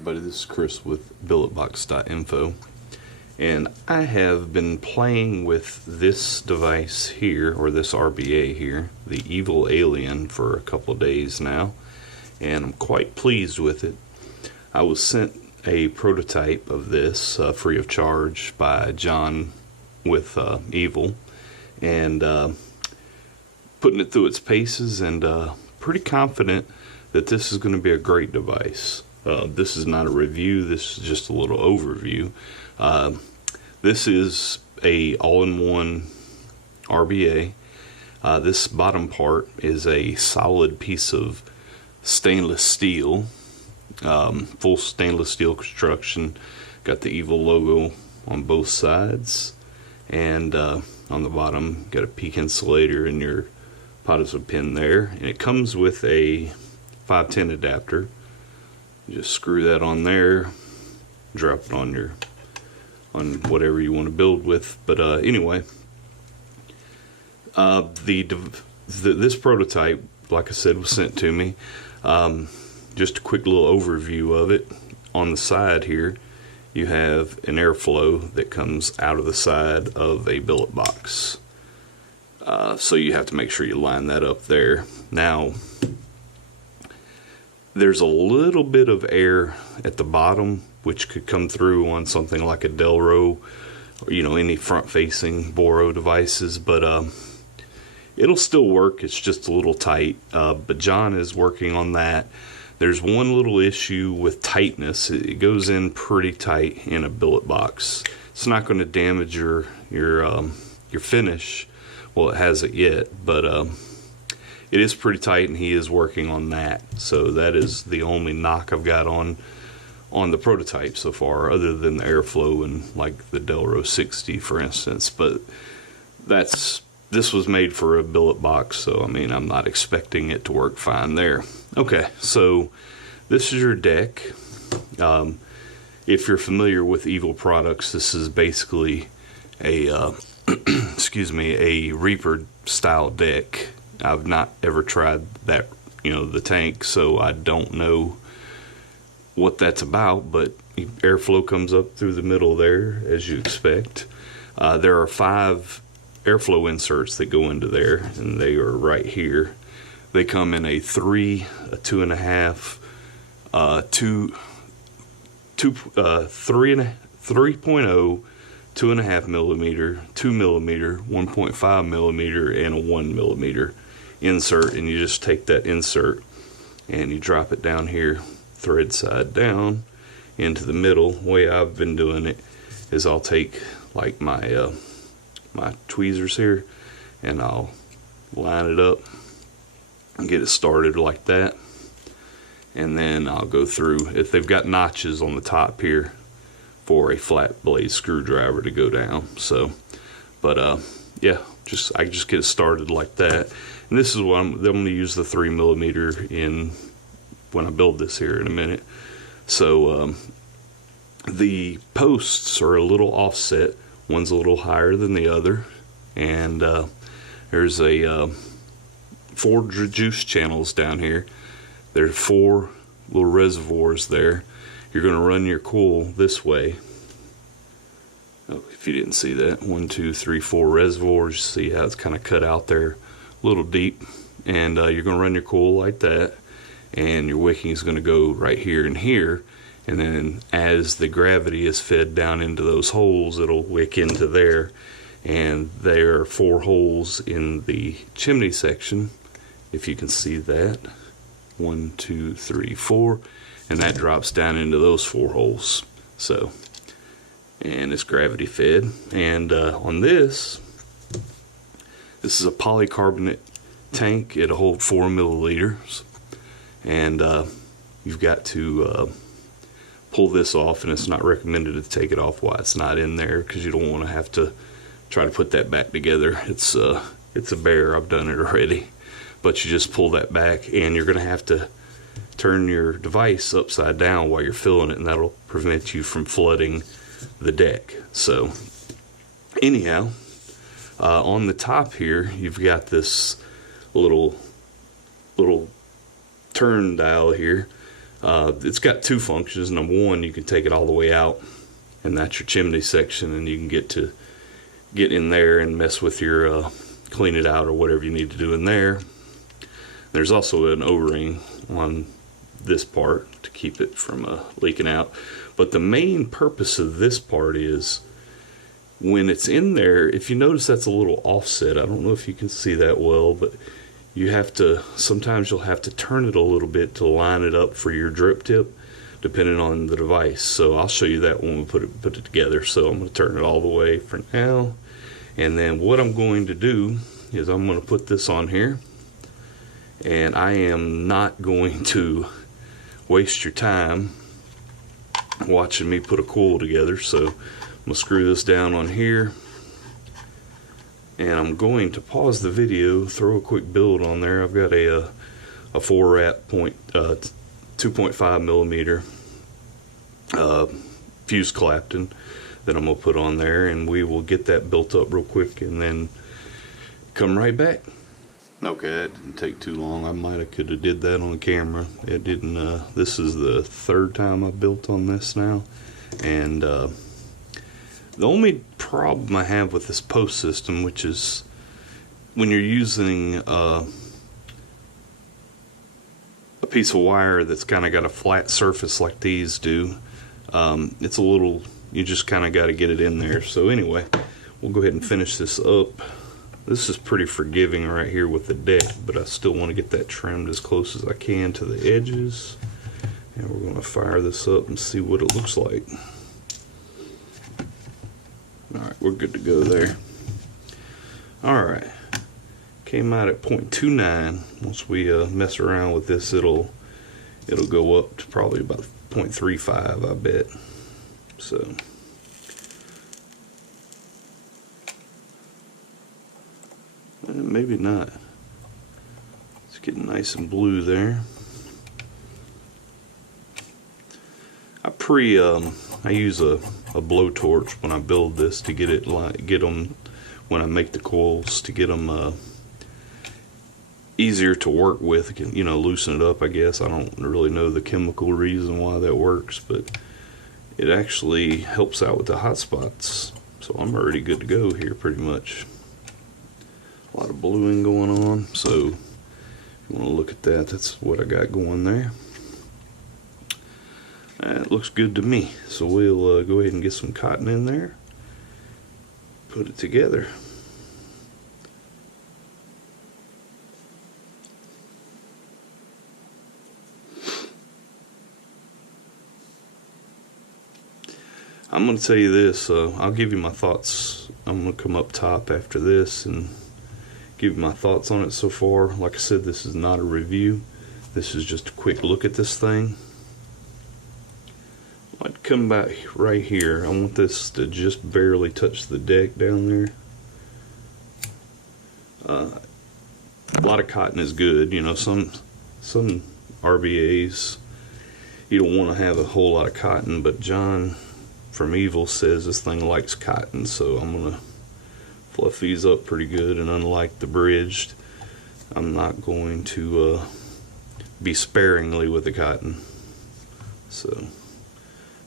everybody, this is Chris with BilletBox.info, and I have been playing with this device here, or this RBA here, the EVL Alien, for a couple of days now, and I'm quite pleased with it. I was sent a prototype of this free of charge by John with EVL, and putting it through its paces, and pretty confident that this is going to be a great device. This is not a review, this is just a little overview. This is a all-in-one RBA. This bottom part is a solid piece of stainless steel, full stainless steel construction. Got the EVL logo on both sides, and on the bottom got a peak insulator and your potassium pin there, and it comes with a 510 adapter. Just screw that on there, drop it on whatever you want to build with. But anyway, this prototype, like I said, was sent to me. Just a quick little overview of it. On the side here, you have an airflow that comes out of the side of a billet box. So you have to make sure you line that up there. Now, there's a little bit of air at the bottom which could come through on something like a Delro, or any front-facing Boro devices, but it'll still work. It's just a little tight, but John is working on that. There's one little issue with tightness. It goes in pretty tight in a billet box. It's not going to damage your finish. Well, it hasn't yet, but it is pretty tight, and he is working on that. So that is the only knock I've got on the prototype so far, other than the airflow and like the Delro 60, for instance. But this was made for a billet box, so I mean, I'm not expecting it to work fine there. Okay, so this is your deck. If you're familiar with EVL products, this is basically a excuse me, a Reaper style deck. I've not ever tried that, the tank, so I don't know what that's about, but airflow comes up through the middle there, as you expect. There are 5 airflow inserts that go into there, and they are right here. They come in a 3, a 2.5, 3.0, 2.5 millimeter, 2 millimeter, 1.5 millimeter, and a 1 millimeter insert. And you just take that insert and you drop it down here, thread side down into the middle. The way I've been doing it is I'll take like my my tweezers here, and I'll line it up and get it started like that, and then I'll go through. If they've got notches on the top here for a flat blade screwdriver to go down. So, but yeah, I just get it started like that. And this is what I'm going to use the 3 millimeter in when I build this here in a minute. So the posts are a little offset. One's a little higher than the other, and there's a 4 juice channels down here. There's 4 little reservoirs there. You're going to run your coil this way. Oh, if you didn't see that, 1, 2, 3, 4 reservoirs. See how it's kind of cut out there, a little deep. And you're going to run your coil like that, and your wicking is going to go right here and here. And then as the gravity is fed down into those holes, it'll wick into there. And there are 4 holes in the chimney section, if you can see that. 1, 2, 3, 4. And that drops down into those 4 holes. So, and it's gravity fed. And on this is a polycarbonate tank. It'll hold 4 milliliters. And you've got to pull this off, and it's not recommended to take it off while it's not in there, because you don't want to have to try to put that back together. It's a bear. I've done it already. But you just pull that back, and you're going to have to turn your device upside down while you're filling it, and that'll prevent you from flooding the deck. So anyhow, on the top here, you've got this little turn dial here. It's got two functions. Number one, you can take it all the way out, and that's your chimney section, and you can get in there and mess with your clean it out or whatever you need to do in there. There's also an O-ring on this part to keep it from leaking out. But the main purpose of this part is when it's in there, if you notice that's a little offset, I don't know if you can see that well, but you have to, sometimes you'll have to turn it a little bit to line it up for your drip tip, depending on the device. So I'll show you that when we put it together. So I'm going to turn it all the way for now. And then what I'm going to do is I'm going to put this on here. And I am not going to waste your time watching me put a coil together. So I'm going to screw this down on here. And I'm going to pause the video, throw a quick build on there. I've got a 4-rat 2.5 millimeter fuse Clapton that I'm going to put on there, and we will get that built up real quick and then come right back. Okay, that didn't take too long. I could have did that on camera. It didn't. This is the third time I built on this now, and the only problem I have with this post system, which is when you're using a piece of wire that's kind of got a flat surface like these do, it's a little, you just kind of got to get it in there. So anyway, we'll go ahead and finish this up. This is pretty forgiving right here with the deck, but I still want to get that trimmed as close as I can to the edges. And we're going to fire this up and see what it looks like. Alright, we're good to go there. Alright, came out at 0.29. Once we mess around with this, it'll go up to probably about 0.35, I bet. So maybe not. It's getting nice and blue there. I use a blowtorch when I build this to get them when I make the coils, to get them easier to work with, you know, loosen it up, I guess. I don't really know the chemical reason why that works, but it actually helps out with the hot spots. So I'm already good to go here pretty much. A lot of bluing going on, so if you want to look at that, that's what I got going there. That looks good to me. So we'll go ahead and get some cotton in there, put it together. I'm going to tell you this, I'll give you my thoughts. I'm going to come up top after this and give you my thoughts on it so far. Like I said, this is not a review. This is just a quick look at this thing. I'd come back right here. I want this to just barely touch the deck down there. A lot of cotton is good. You know, some RBAs, you don't want to have a whole lot of cotton, but John from EVL says this thing likes cotton, so I'm going to fluff these up pretty good. And unlike the bridged, I'm not going to be sparingly with the cotton. So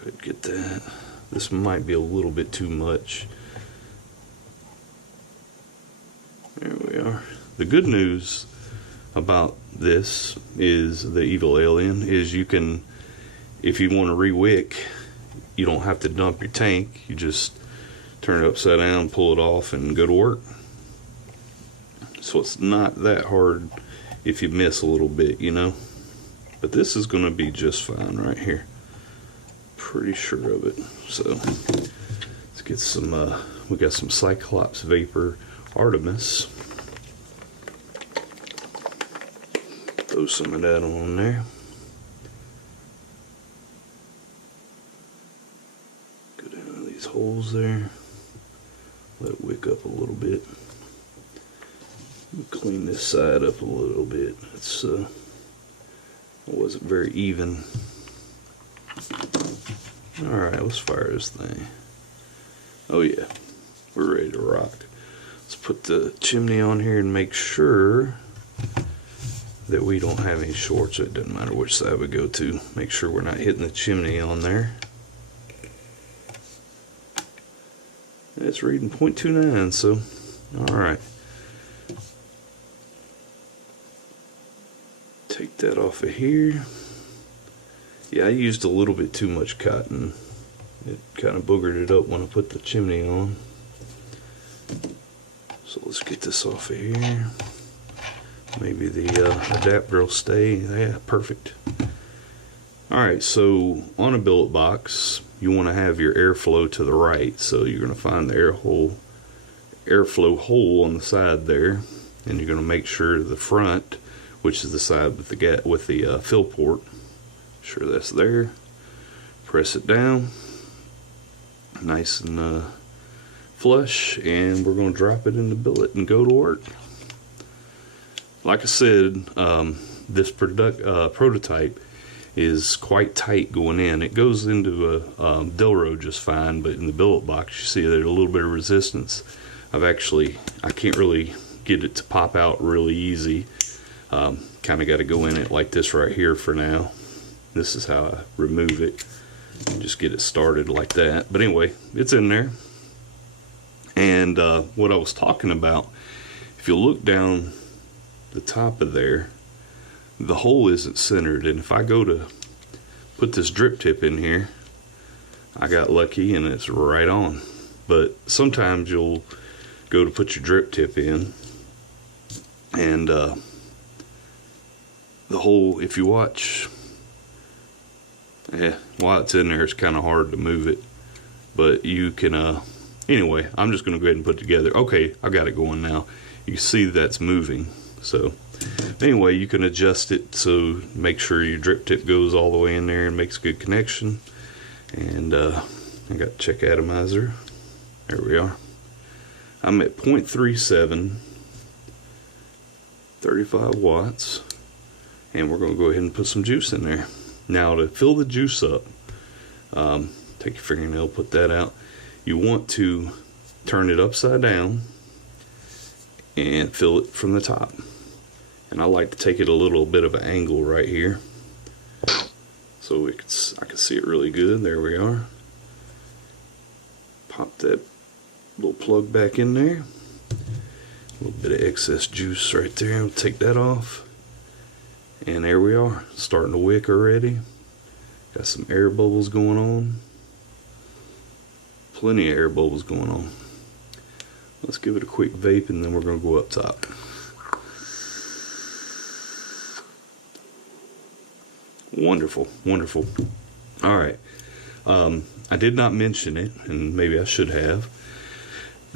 could get that. This might be a little bit too much. There we are. The good news about this is the EVL Alien is you can, if you want to re-wick, you don't have to dump your tank. You just turn it upside down, pull it off, and go to work. So it's not that hard if you miss a little bit, you know. But this is going to be just fine right here. Pretty sure of it. So let's get some, we got some Cyclops Vapor Artemis. Throw some of that on there. Go down to these holes there. Let it wick up a little bit. Clean this side up a little bit. It's it wasn't very even. Alright, let's fire this thing. Oh yeah, we're ready to rock. Let's put the chimney on here and make sure that we don't have any shorts, so it doesn't matter which side we go to. Make sure we're not hitting the chimney on there. It's reading 0.29, so alright. Take that off of here. Yeah, I used a little bit too much cotton. It kind of boogered it up when I put the chimney on. So let's get this off of here. Maybe the adapter will stay. Yeah, perfect. Alright, so on a billet box, you want to have your airflow to the right. So you're going to find the airflow hole on the side there, and you're going to make sure the front, which is the side with the fill port, sure that's there. Press it down, nice and flush, and we're going to drop it in the billet and go to work. Like I said, this prototype is quite tight going in. It goes into a Delro just fine, but in the billet box you see there's a little bit of resistance. I can't really get it to pop out really easy. Kind of got to go in it like this right here for now. This is how I remove it and just get it started like that. But anyway, it's in there. And what I was talking about, if you look down the top of there, the hole isn't centered, and if I go to put this drip tip in here, I got lucky and it's right on. But sometimes you'll go to put your drip tip in, and the hole, if you watch, while it's in there, it's kind of hard to move it, but you can anyway, I'm just going to go ahead and put it together. Okay, I got it going now. You can see that's moving. So anyway, you can adjust it, so make sure your drip tip goes all the way in there and makes a good connection. And I got check atomizer. There we are. I'm at 0.37, 35 watts, and we're going to go ahead and put some juice in there. Now, to fill the juice up, take your fingernail, put that out. You want to turn it upside down and fill it from the top. And I like to take it a little bit of an angle right here, so I can see it really good. There we are. Pop that little plug back in there. A little bit of excess juice right there. I'll take that off. And there we are, starting to wick already. Got some air bubbles going on. Plenty of air bubbles going on. Let's give it a quick vape, and then we're going to go up top. Wonderful, wonderful. Alright, I did not mention it, and maybe I should have.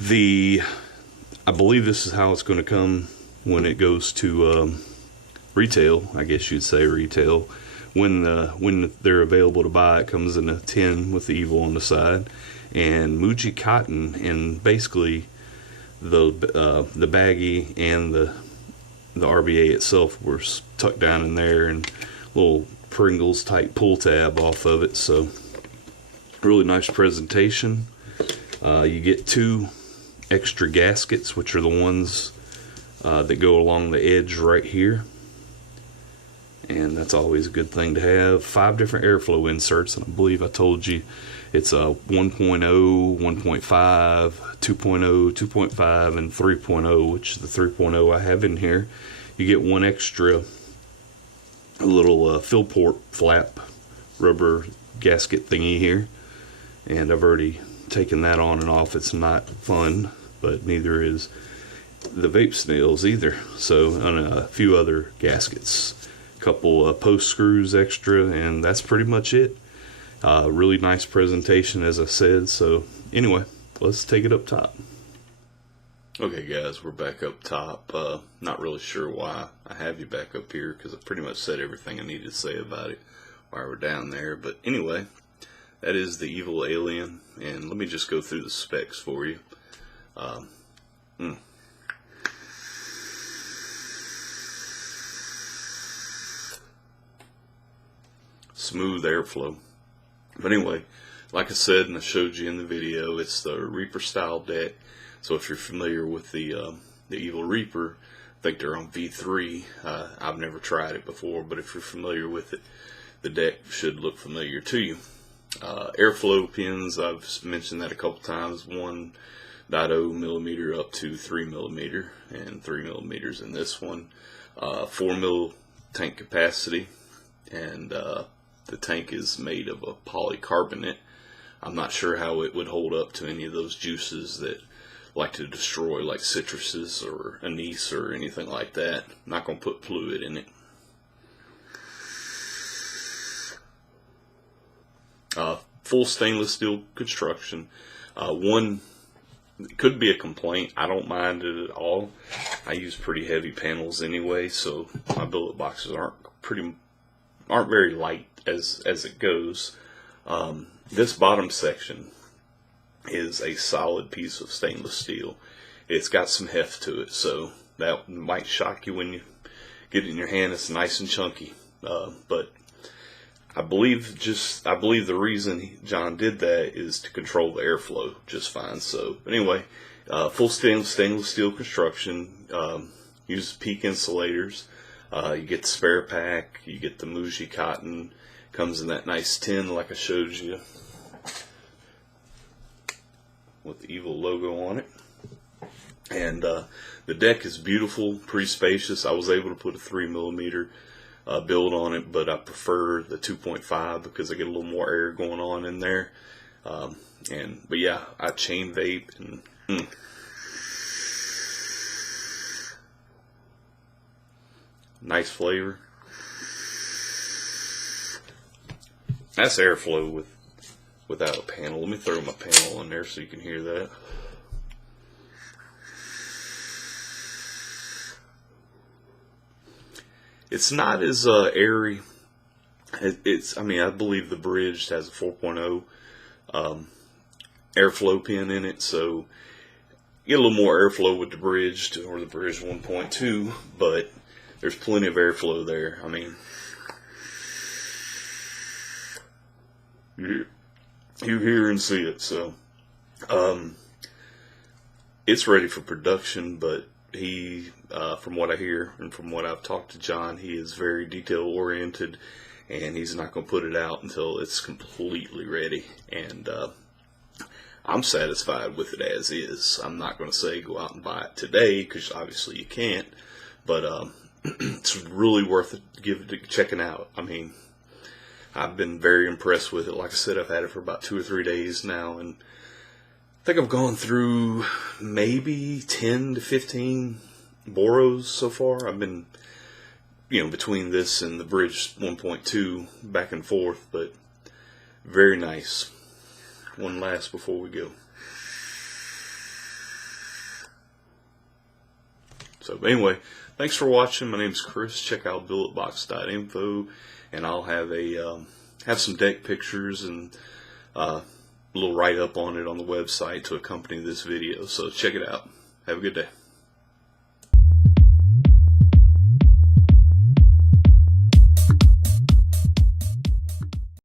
I believe this is how it's going to come when it goes to retail, I guess you'd say retail. When they're available to buy, it comes in a tin with the evil on the side, and Muji cotton, and basically the baggie and the RBA itself were tucked down in there, and little Pringles type pull tab off of it. So really nice presentation. You get 2 extra gaskets, which are the ones that go along the edge right here, and that's always a good thing to have. 5 different airflow inserts, and I believe I told you it's a 1.0, 1.5, 2.0, 2.5, and 3.0, which the 3.0 I have in here. You get 1 extra little fill port flap rubber gasket thingy here, and I've already taken that on and off. It's not fun, but neither is the vape snails either. So, and a few other gaskets, a couple post screws extra, and that's pretty much it. Really nice presentation, as I said. So anyway, let's take it up top. Okay guys, we're back up top. Not really sure why I have you back up here, because I pretty much said everything I needed to say about it while we're down there. But anyway, that is the EVL Alien, and let me just go through the specs for you. Smooth airflow. But anyway, like I said, and I showed you in the video, it's the Reaper style deck. So if you're familiar with the EVL Reaper, I think they're on V3. I've never tried it before, but if you're familiar with it, the deck should look familiar to you. Airflow pins, I've mentioned that a couple times, 1.0 millimeter up to 3 millimeter, and 3 millimeters in this one. 4 mil tank capacity, and the tank is made of a polycarbonate. I'm not sure how it would hold up to any of those juices that like to destroy, like citruses or anise or anything like that. I'm not going to put fluid in it. Full stainless steel construction. One could be a complaint. I don't mind it at all. I use pretty heavy panels anyway, so my billet boxes aren't very light as it goes. This bottom section is a solid piece of stainless steel. It's got some heft to it, so that might shock you when you get it in your hand. It's nice and chunky, but I believe the reason John did that is to control the airflow just fine. So anyway, full stainless steel construction. Uses peak insulators. You get the spare pack. You get the Muji cotton. Comes in that nice tin like I showed you, with the EVL logo on it. And the deck is beautiful, pretty spacious. I was able to put a 3 millimeter build on it, but I prefer the 2.5 because I get a little more air going on in there. But yeah, I chain vape and nice flavor. That's airflow without a panel. Let me throw my panel in there so you can hear that. It's not as airy. I mean, I believe the bridged has a 4.0 airflow pin in it, so you get a little more airflow with the bridged or the bridged 1.2, but there's plenty of airflow there. I mean, you hear and see it. So it's ready for production, but he, from what I hear and from what I've talked to John, he is very detail oriented, and he's not going to put it out until it's completely ready. And I'm satisfied with it as is. I'm not going to say go out and buy it today, because obviously you can't, but it's really worth it checking out. I mean, I've been very impressed with it. Like I said, I've had it for about 2 or 3 days now, and I think I've gone through maybe 10 to 15 Boros so far. I've been, between this and the bridge 1.2 back and forth, but very nice. One last before we go. So anyway, thanks for watching. My name's Chris. Check out BilletBox.info, and I'll have some deck pictures and a little write-up on it on the website to accompany this video. So check it out. Have a good day.